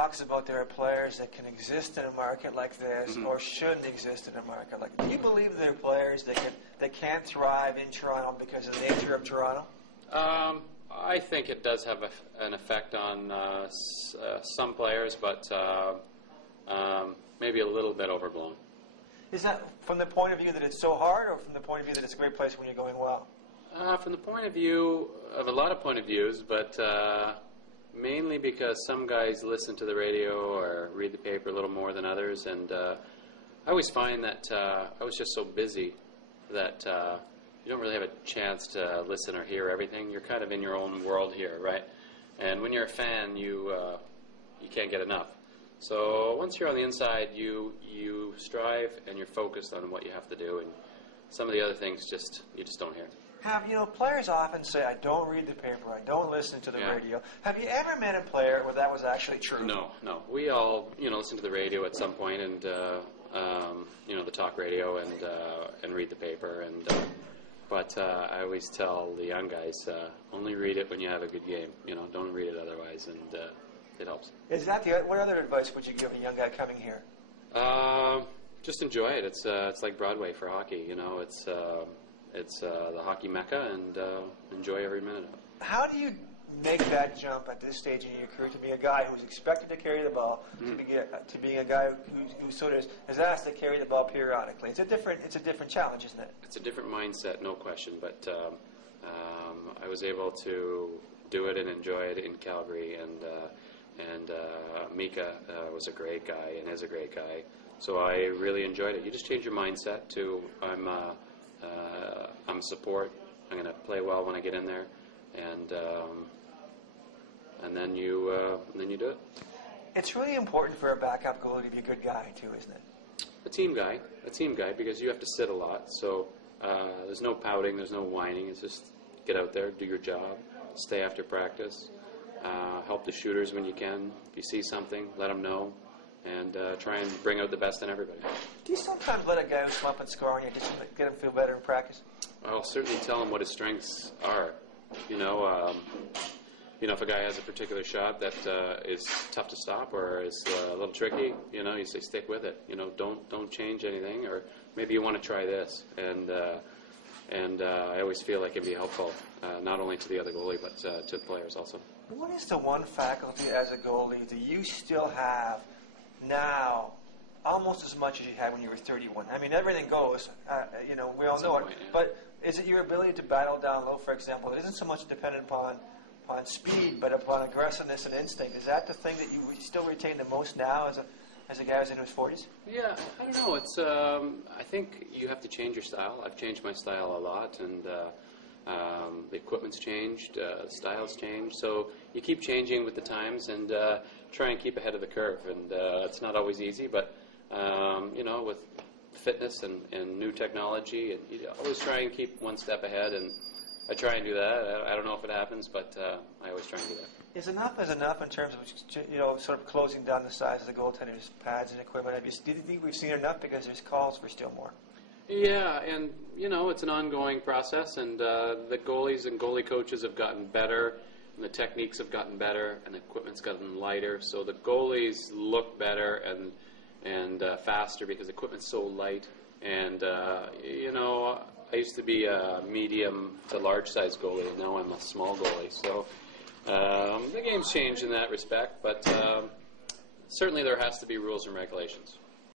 talks about there are players that can exist in a market like this or shouldn't exist in a market like this. Do you believe there are players that can thrive in Toronto because of the nature of Toronto? I think it does have an effect on some players, but maybe a little bit overblown. Is that from the point of view that it's so hard, or from the point of view that it's a great place when you're going well? From the point of view of a lot of point of views, but mainly because some guys listen to the radio or read the paper a little more than others, and I always find that I was just so busy that you don't really have a chance to listen or hear everything. You're kind of in your own world here, right? And when you're a fan, you can't get enough. So once you're on the inside, you strive and you're focused on what you have to do, and some of the other things you just don't hear. Players often say, I don't read the paper, I don't listen to the radio. Have you ever met a player where that was actually true? No. We all, listen to the radio at some point, and, the talk radio, and read the paper. But I always tell the young guys, only read it when you have a good game. Don't read it otherwise, and it helps. What other advice would you give a young guy coming here? Just enjoy it. It's like Broadway for hockey. It's the hockey mecca, and enjoy every minute of it. How do you make that jump at this stage in your career to be a guy who's expected to carry the ball to being a guy who sort of is asked to carry the ball periodically? It's a different challenge, isn't it? It's a different mindset, no question. But I was able to do it and enjoy it in Calgary, and Mika was a great guy and is a great guy. So I really enjoyed it. You just change your mindset to I'm a support. I'm going to play well when I get in there, and then you do it. It's really important for a backup goalie to be a good guy too, isn't it? A team guy, because you have to sit a lot. So there's no pouting, there's no whining. It's just get out there, do your job, stay after practice, help the shooters when you can. If you see something, let them know, and try and bring out the best in everybody. Do you sometimes let a guy who's come up and score on you just to get him feel better in practice? I'll certainly tell him what his strengths are. If a guy has a particular shot that is tough to stop or is a little tricky, you say stick with it. Don't change anything, or maybe you want to try this. And I always feel like it can be helpful, not only to the other goalie but to players also. What is the one faculty as a goalie that you still have now, almost as much as you had when you were 31? I mean, everything goes. We all know it. Point, yeah. But is it your ability to battle down low, for example? It isn't so much dependent upon speed, but upon aggressiveness and instinct. Is that the thing that you still retain the most now as a guy who's in his 40s? Yeah, I don't know. It's I think you have to change your style. I've changed my style a lot, and the equipment's changed, the style's changed. So you keep changing with the times and try and keep ahead of the curve. And it's not always easy, but with fitness and new technology, and you always try and keep one step ahead, and I try and do that. I don't know if it happens, but I always try and do that. Is enough in terms of sort of closing down the size of the goaltenders' pads and equipment? Do you think we've seen enough, because there's calls for still more? Yeah, and it's an ongoing process, and the goalies and goalie coaches have gotten better, and the techniques have gotten better, and the equipment's gotten lighter. So the goalies look better and faster because the equipment's so light. And I used to be a medium to large size goalie, and now I'm a small goalie. So the game's changed in that respect, but certainly there has to be rules and regulations.